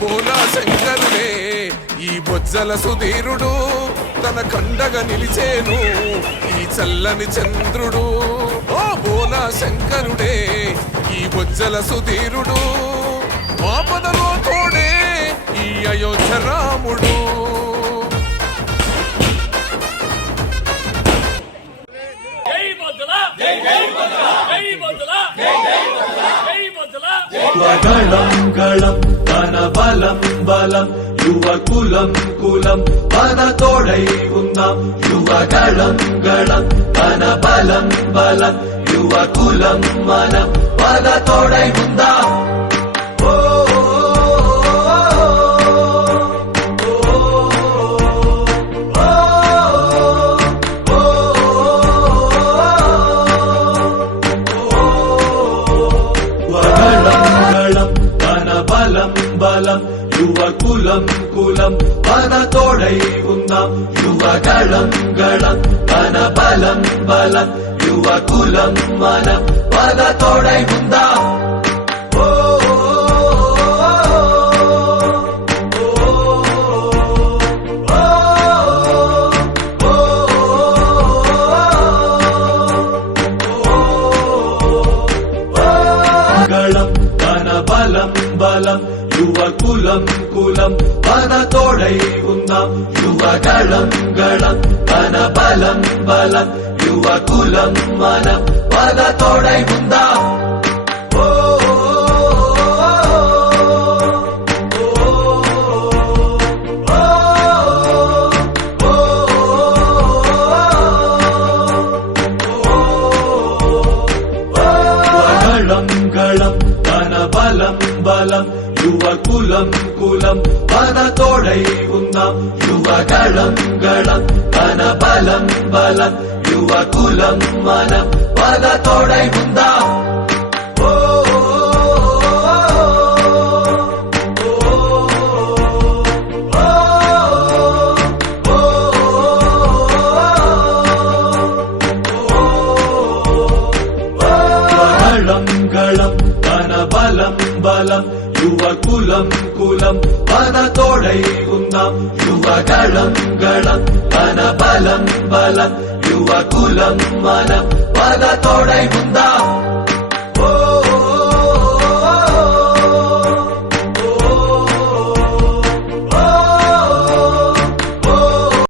బోలా శంకరుడే ఈ బొజ్జల సుధీరుడు తన కండగా నిలిచేను ఈ చల్లని చంద్రుడు ఓ బోలా శంకరుడే ఈ బొజ్జల సుధీరుడు ఆపదలో తోడే ఈ అయోధ్య రాముడు గళం తన బలం బలం యువకులం కులం మన తోడై ఉందాం యువగళం గళం తన బలం బలం యువకులం మనం మన తోడై ఉందాం బలం యువకులం కులం మన తోడై ఉందాం యువగళం గళం మన బలం బలం యువకులం మనం మన తోడై ఉందాం గళం మన బలం బలం యువకులం కులం మన తోడై ఉందాం యువగళం గళం మన బలం బలం యువకులం మనం మన తోడై ఉందాం గళం తన బలం బలం యువకులం కులం మన తోడై ఉందాం యువగళం గళం తన బలం బలం యువకులం మనం మన తోడై ఉందాం గళం తన బలం బలం యువకులం కులం మన తోడై ఉందాం యువగళం గళం తన బలం బలం యువకులం మనం మన తోడై ఉందాం